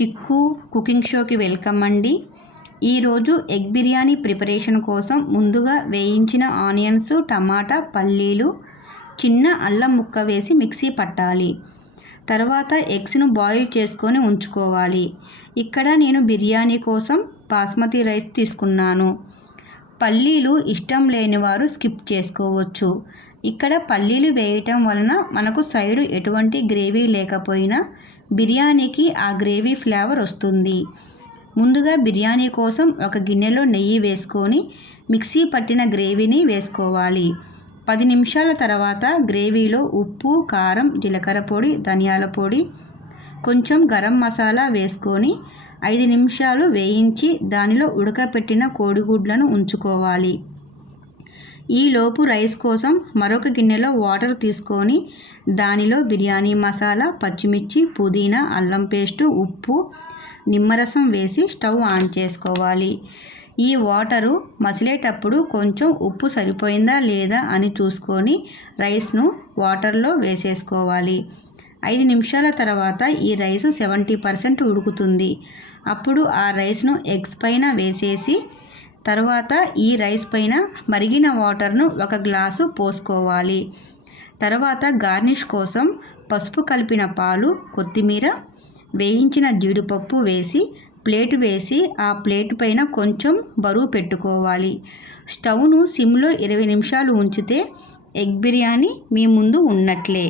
చిక్కు కుకింగ్ షోకి వెల్కమ్ అండి. ఈరోజు ఎగ్ బిర్యానీ ప్రిపరేషన్ కోసం ముందుగా వేయించిన ఆనియన్స్, టమాటా, పల్లీలు, చిన్న అల్లం ముక్క వేసి మిక్సీ పట్టాలి. తర్వాత ఎగ్స్ను బాయిల్ చేసుకొని ఉంచుకోవాలి. ఇక్కడ నేను బిర్యానీ కోసం బాస్మతి రైస్ తీసుకున్నాను. పల్లీలు ఇష్టం లేని వారు స్కిప్ చేసుకోవచ్చు. ఇక్కడ పల్లీలు వేయటం వలన మనకు సైడు ఎటువంటి గ్రేవీ లేకపోయినా బిర్యానీకి ఆ గ్రేవీ ఫ్లేవర్ వస్తుంది. ముందుగా బిర్యానీ కోసం ఒక గిన్నెలో నెయ్యి వేసుకొని మిక్సీ పట్టిన గ్రేవీని వేసుకోవాలి. 10 నిమిషాల తర్వాత గ్రేవీలో ఉప్పు, కారం, జీలకర్ర పొడి, ధనియాల పొడి, కొంచెం గరం మసాలా వేసుకొని 5 నిమిషాలు వేయించి దానిలో ఉడకపెట్టిన కోడిగుడ్లను ఉంచుకోవాలి. ఈలోపు రైస్ కోసం మరొక గిన్నెలో వాటర్ తీసుకొని దానిలో బిర్యానీ మసాలా, పచ్చిమిర్చి, పుదీనా, అల్లం పేస్టు, ఉప్పు, నిమ్మరసం వేసి స్టవ్ ఆన్ చేసుకోవాలి. ఈ వాటరు మసిలేటప్పుడు కొంచెం ఉప్పు సరిపోయిందా లేదా అని చూసుకొని రైస్ను వాటర్లో వేసేసుకోవాలి. 5 నిమిషాల తర్వాత ఈ రైస్ 70% ఉడుకుతుంది. అప్పుడు ఆ రైస్ను ఎగ్స్ పైన వేసేసి తర్వాత ఈ రైస్ పైన మరిగిన వాటర్ను 1 గ్లాసు పోసుకోవాలి. తర్వాత గార్నిష్ కోసం పసుపు కలిపిన పాలు, కొత్తిమీర, వేయించిన జీడిపప్పు వేసి ప్లేటు వేసి ఆ ప్లేటు పైన కొంచెం బరువు పెట్టుకోవాలి. స్టవ్ను సిమ్లో 20 నిమిషాలు ఉంచితే ఎగ్ బిర్యానీ మీ ముందు ఉన్నట్లే.